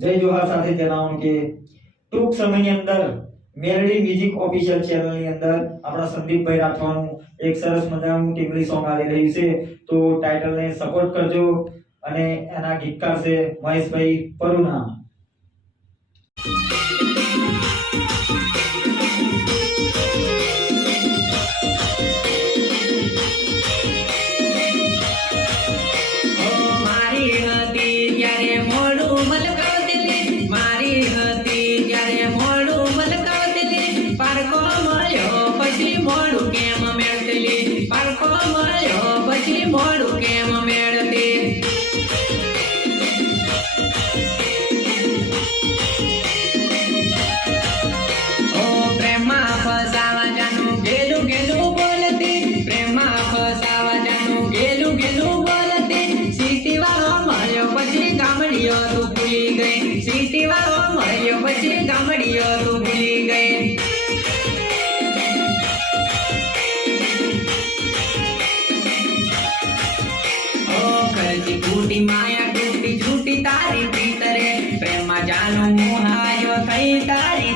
જય જોહાર સાથે જણાવું કે ટૂંક સમયની અંદર મેલડી મ્યુઝિક ઓફિશિયલ ચેનલની અંદર આપણા સંદીપભાઈ રાઠવાનું એક સરસ મજાનું ટીમલી સોંગ આવી રહ્યું છે, તો ટાઇટલને સપોર્ટ કરજો. અને એના ગીતકાર છે મહેશભાઈ પરુના. सीटी वालो मर्यो પછી ગામડીઓ તું ભૂલી ગઈ. ઓ કરજી ફૂટી માયા તૂટી છૂટી તારી ભીતરે પ્રેમમાં જાનું મોહાયો થઈ તારી